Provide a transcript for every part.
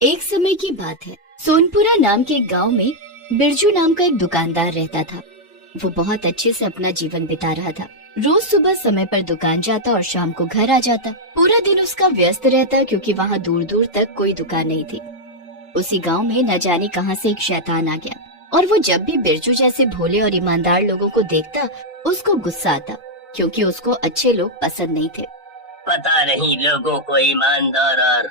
एक समय की बात है। सोनपुरा नाम के एक गांव में बिरजू नाम का एक दुकानदार रहता था। वो बहुत अच्छे से अपना जीवन बिता रहा था। रोज सुबह समय पर दुकान जाता और शाम को घर आ जाता। पूरा दिन उसका व्यस्त रहता क्योंकि वहाँ दूर दूर तक कोई दुकान नहीं थी। उसी गांव में न जाने कहां से एक शैतान आ गया और वो जब भी बिरजू जैसे भोले और ईमानदार लोगों को देखता उसको गुस्सा आता, क्योंकि उसको अच्छे लोग पसंद नहीं थे। पता नहीं लोगों को ईमानदार और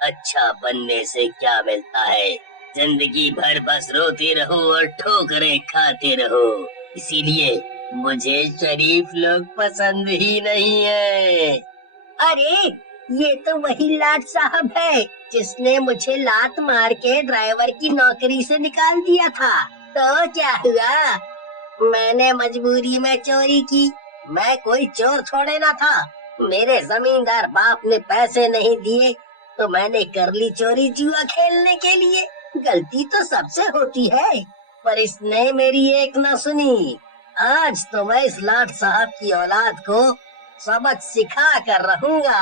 अच्छा बनने से क्या मिलता है। जिंदगी भर बस रोते रहो और ठोकरें खाते रहो। इसीलिए मुझे शरीफ लोग पसंद ही नहीं है। अरे ये तो वही लाट साहब है जिसने मुझे लात मार के ड्राइवर की नौकरी से निकाल दिया था। तो क्या हुआ? मैंने मजबूरी में चोरी की। मैं कोई चोर थोड़े ना था। मेरे जमींदार बाप ने पैसे नहीं दिए तो मैंने कर ली चोरी जुआ खेलने के लिए। गलती तो सबसे होती है, पर इसने मेरी एक न सुनी। आज तो मैं इस लाट साहब की औलाद को सबक सिखा कर रहूंगा।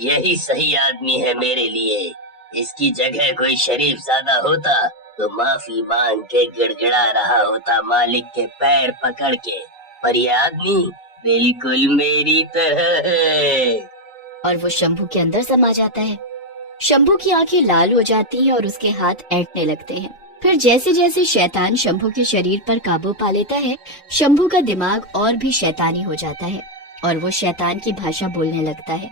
यही सही आदमी है मेरे लिए। इसकी जगह कोई शरीफ ज्यादा होता तो माफी मांग के गिड़गिड़ा रहा होता मालिक के पैर पकड़ के, पर यह आदमी बिल्कुल मेरी तरह है। और वो शंभू के अंदर समा जाता है। शंभू की आंखें लाल हो जाती हैं और उसके हाथ ऐंठने लगते हैं। फिर जैसे जैसे शैतान शंभू के शरीर पर काबू पा लेता है, शंभू का दिमाग और भी शैतानी हो जाता है और वो शैतान की भाषा बोलने लगता है।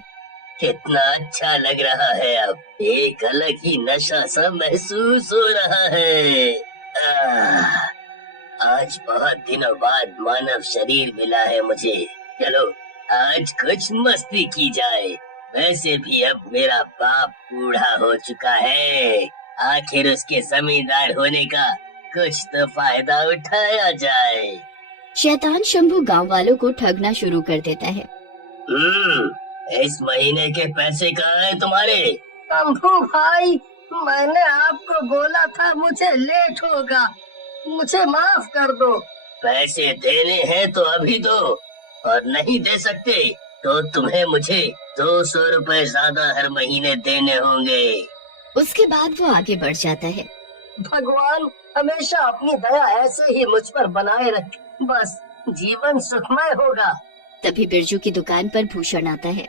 कितना अच्छा लग रहा है, अब एक अलग ही नशा सा महसूस हो रहा है। आज बहुत दिनों बाद मानव शरीर मिला है मुझे। चलो आज कुछ मस्ती की जाए। वैसे भी अब मेरा बाप बूढ़ा हो चुका है। आखिर उसके जमींदार होने का कुछ तो फायदा उठाया जाए। शैतान शंभू गांव वालों को ठगना शुरू कर देता है। इस महीने के पैसे कहाँ हैं तुम्हारे? शंभू भाई, मैंने आपको बोला था मुझे लेट होगा, मुझे माफ कर दो। पैसे देने हैं तो अभी दो, और नहीं दे सकते तो तुम्हें मुझे 200 रुपए ज्यादा हर महीने देने होंगे। उसके बाद वो आगे बढ़ जाता है। भगवान हमेशा अपनी दया ऐसे ही मुझ पर बनाए रखे, बस जीवन सुखमय होगा। तभी बिरजू की दुकान पर भूषण आता है।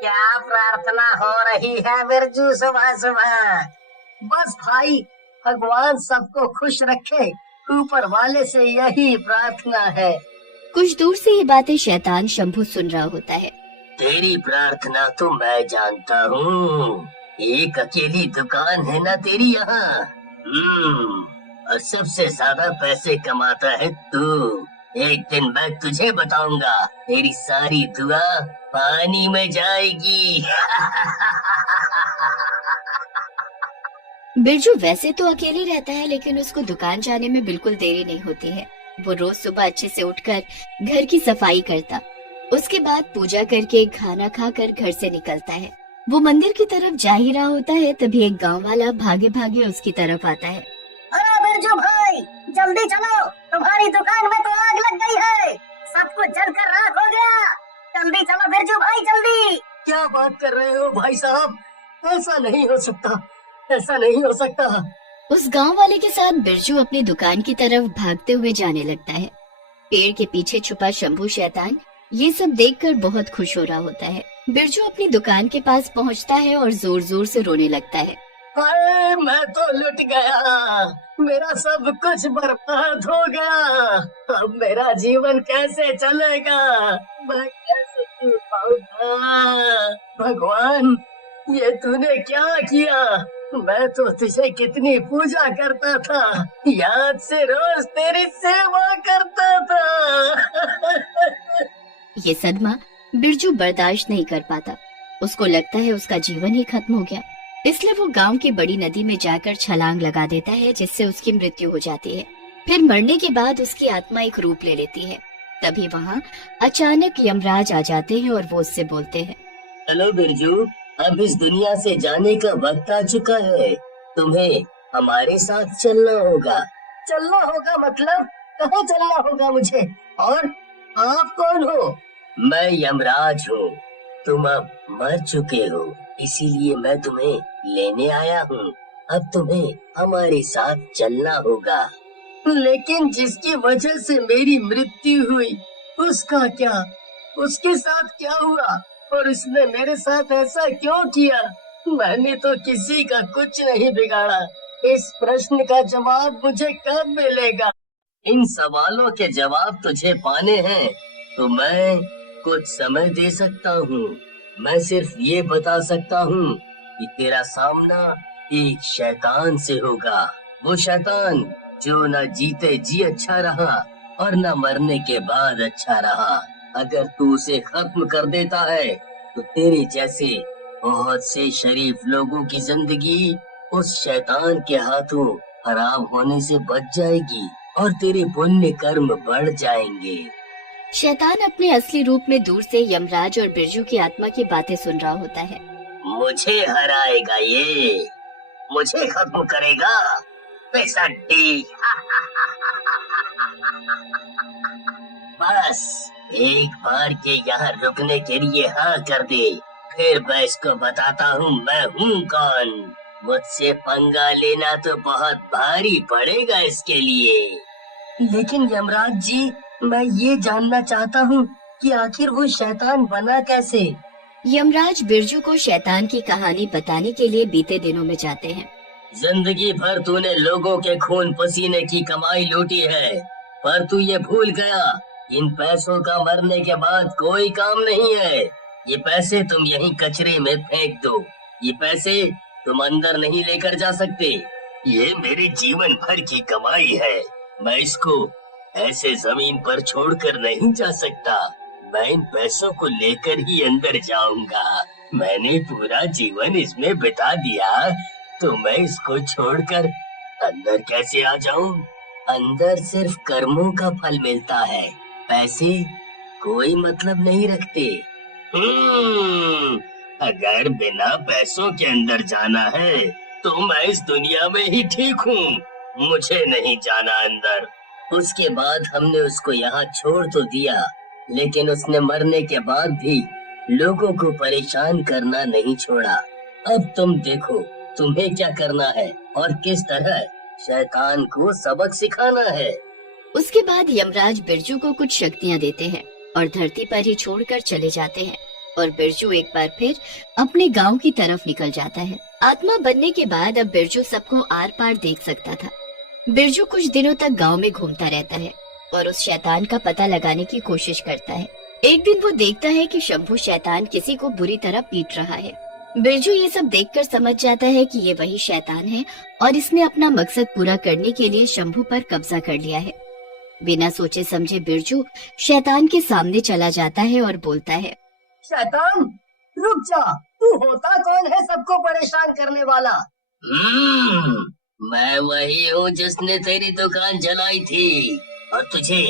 क्या प्रार्थना हो रही है बिरजू सुबह सुबह? बस भाई, भगवान सबको खुश रखे, ऊपर वाले से यही प्रार्थना है। कुछ दूर से ये बातें शैतान शंभू सुन रहा होता है। तेरी प्रार्थना तो मैं जानता हूँ। एक अकेली दुकान है ना तेरी यहाँ। और सबसे ज्यादा पैसे कमाता है तू। एक दिन मैं तुझे बताऊंगा, तेरी सारी दुआ पानी में जाएगी। बिरजू वैसे तो अकेले रहता है, लेकिन उसको दुकान जाने में बिल्कुल देरी नहीं होती है। वो रोज सुबह अच्छे से उठकर घर की सफाई करता, उसके बाद पूजा करके खाना खाकर घर से निकलता है। वो मंदिर की तरफ जा ही रहा होता है, तभी एक गांव वाला भागे भागे उसकी तरफ आता है। अरे बिरजू भाई, जल्दी चलो, तुम्हारी दुकान में तो आग लग गई है, सब कुछ जलकर राख हो गया। जल्दी चलो बिरजू भाई, जल्दी। क्या बात कर रहे हो भाई साहब? ऐसा नहीं हो सकता, ऐसा नहीं हो सकता। उस गांव वाले के साथ बिरजू अपनी दुकान की तरफ भागते हुए जाने लगता है। पेड़ के पीछे छुपा शंभू शैतान ये सब देखकर बहुत खुश हो रहा होता है। बिरजू अपनी दुकान के पास पहुंचता है और जोर जोर से रोने लगता है। हाय, मैं तो लुट गया, मेरा सब कुछ बर्बाद हो गया। अब मेरा जीवन कैसे चलेगा? मैं कैसे जी पाऊंगा? भगवान, ये तूने क्या किया? मैं तो तुझे कितनी पूजा करता था, याद से रोज तेरी सेवा करता था। ये सदमा बिरजू बर्दाश्त नहीं कर पाता। उसको लगता है उसका जीवन ही खत्म हो गया, इसलिए वो गांव की बड़ी नदी में जाकर छलांग लगा देता है, जिससे उसकी मृत्यु हो जाती है। फिर मरने के बाद उसकी आत्मा एक रूप ले लेती है। तभी वहाँ अचानक यमराज आ जाते हैं और वो उससे बोलते हैं। चलो बिरजू, अब इस दुनिया से जाने का वक्त आ चुका है, तुम्हें हमारे साथ चलना होगा। चलना होगा मतलब? कहाँ चलना होगा मुझे? और आप कौन हो? मैं यमराज हूँ। तुम अब मर चुके हो, इसीलिए मैं तुम्हें लेने आया हूँ। अब तुम्हें हमारे साथ चलना होगा। लेकिन जिसकी वजह से मेरी मृत्यु हुई, उसका क्या? उसके साथ क्या हुआ? और उसने मेरे साथ ऐसा क्यों किया? मैंने तो किसी का कुछ नहीं बिगाड़ा। इस प्रश्न का जवाब मुझे कब मिलेगा? इन सवालों के जवाब तुझे पाने हैं तो मैं कुछ समय दे सकता हूँ। मैं सिर्फ ये बता सकता हूँ कि तेरा सामना एक शैतान से होगा। वो शैतान जो न जीते जी अच्छा रहा और न मरने के बाद अच्छा रहा। अगर तू उसे खत्म कर देता है तो तेरे जैसे बहुत से शरीफ लोगों की जिंदगी उस शैतान के हाथों खराब होने से बच जाएगी और तेरे पुण्य कर्म बढ़ जाएंगे। शैतान अपने असली रूप में दूर से यमराज और बिरजू की आत्मा की बातें सुन रहा होता है। मुझे हराएगा ये, मुझे खत्म करेगा बेसड्डी। बस एक बार के यहाँ रुकने के लिए हाँ कर दे, फिर मैं इसको बताता हूँ मैं हूँ कौन। मुझसे पंगा लेना तो बहुत भारी पड़ेगा इसके लिए। लेकिन यमराज जी, मैं ये जानना चाहता हूँ कि आखिर वो शैतान बना कैसे? यमराज बिरजू को शैतान की कहानी बताने के लिए बीते दिनों में जाते हैं। जिंदगी भर तूने लोगों के खून पसीने की कमाई लूटी है, पर तू ये भूल गया इन पैसों का मरने के बाद कोई काम नहीं है। ये पैसे तुम यहीं कचरे में फेंक दो। ये पैसे तुम अंदर नहीं लेकर जा सकते। ये मेरे जीवन भर की कमाई है, मैं इसको ऐसे जमीन पर छोड़कर नहीं जा सकता। मैं इन पैसों को लेकर ही अंदर जाऊंगा। मैंने पूरा जीवन इसमें बिता दिया, तो मैं इसको छोड़कर अंदर कैसे आ जाऊं? अंदर सिर्फ कर्मों का फल मिलता है, पैसे कोई मतलब नहीं रखते। अगर बिना पैसों के अंदर जाना है तो मैं इस दुनिया में ही ठीक हूँ, मुझे नहीं जाना अंदर। उसके बाद हमने उसको यहाँ छोड़ तो दिया, लेकिन उसने मरने के बाद भी लोगों को परेशान करना नहीं छोड़ा। अब तुम देखो तुम्हें क्या करना है और किस तरह शैतान को सबक सिखाना है। उसके बाद यमराज बिरजू को कुछ शक्तियाँ देते हैं और धरती पर ही छोड़कर चले जाते हैं और बिरजू एक बार फिर अपने गांव की तरफ निकल जाता है। आत्मा बनने के बाद अब बिरजू सबको आर पार देख सकता था। बिरजू कुछ दिनों तक गांव में घूमता रहता है और उस शैतान का पता लगाने की कोशिश करता है। एक दिन वो देखता है कि शंभू शैतान किसी को बुरी तरह पीट रहा है। बिरजू ये सब देखकर समझ जाता है कि ये वही शैतान है और इसने अपना मकसद पूरा करने के लिए शंभू पर कब्जा कर लिया है। बिना सोचे समझे बिरजू शैतान के सामने चला जाता है और बोलता है, शैतान रुक जा, तू होता कौन है सबको परेशान करने वाला? मैं वही हूँ जिसने तेरी दुकान जलाई थी और तुझे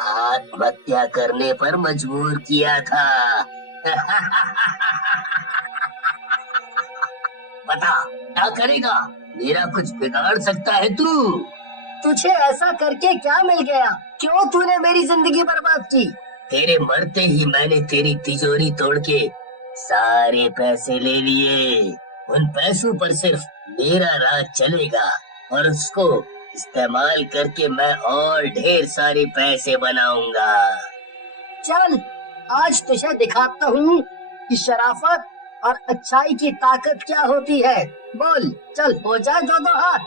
आत्महत्या करने पर मजबूर किया था। बता क्या करेगा? मेरा कुछ बिगाड़ सकता है तू? तुझे ऐसा करके क्या मिल गया? क्यों तूने मेरी जिंदगी बर्बाद की? तेरे मरते ही मैंने तेरी तिजोरी तोड़ के सारे पैसे ले लिए। उन पैसों पर सिर्फ मेरा राज चलेगा और उसको इस्तेमाल करके मैं और ढेर सारे पैसे बनाऊंगा। चल आज तुझे दिखाता हूँ कि शराफत और अच्छाई की ताकत क्या होती है। बोल चल, हो जा दो दो हाथ,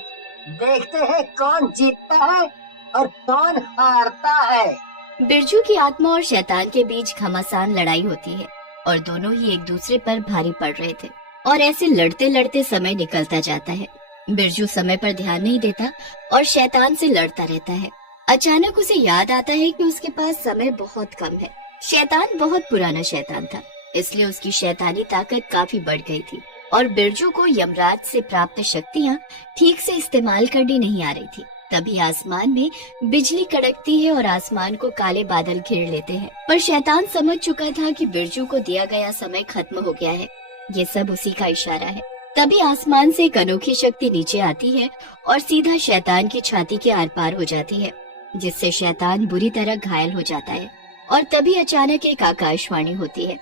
देखते हैं कौन जीतता है और कौन हारता है। बिरजू की आत्मा और शैतान के बीच घमासान लड़ाई होती है और दोनों ही एक दूसरे पर भारी पड़ रहे थे और ऐसे लड़ते लड़ते समय निकलता जाता है। बिरजू समय पर ध्यान नहीं देता और शैतान से लड़ता रहता है। अचानक उसे याद आता है कि उसके पास समय बहुत कम है। शैतान बहुत पुराना शैतान था, इसलिए उसकी शैतानी ताकत काफी बढ़ गई थी और बिरजू को यमराज से प्राप्त शक्तियाँ ठीक से इस्तेमाल करनी नहीं आ रही थी। तभी आसमान में बिजली कड़कती है और आसमान को काले बादल घेर लेते हैं। पर शैतान समझ चुका था कि बिरजू को दिया गया समय खत्म हो गया है, ये सब उसी का इशारा है। तभी आसमान से एक अनोखी शक्ति नीचे आती है और सीधा शैतान की छाती के आर पार हो जाती है, जिससे शैतान बुरी तरह घायल हो जाता है। और तभी अचानक एक आकाशवाणी होती है,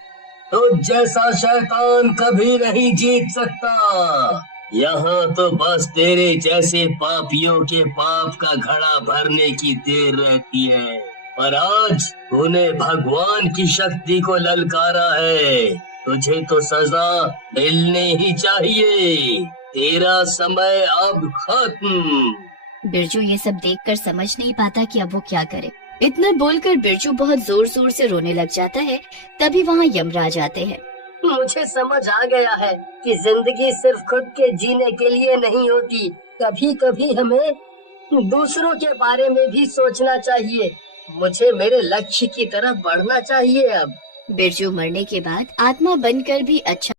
तो जैसा शैतान कभी नहीं जीत सकता। यहाँ तो बस तेरे जैसे पापियों के पाप का घड़ा भरने की देर रहती है। पर आज तूने भगवान की शक्ति को ललकारा है, तुझे तो सजा मिलनी ही चाहिए। तेरा समय अब खत्म। बिरजू ये सब देखकर समझ नहीं पाता कि अब वो क्या करे। इतना बोलकर बिरजू बहुत जोर जोर से रोने लग जाता है। तभी वहाँ यमराज आते हैं। मुझे समझ आ गया है कि जिंदगी सिर्फ खुद के जीने के लिए नहीं होती, कभी कभी हमें दूसरों के बारे में भी सोचना चाहिए। मुझे मेरे लक्ष्य की तरफ बढ़ना चाहिए अब। बिरजू मरने के बाद आत्मा बनकर भी अच्छा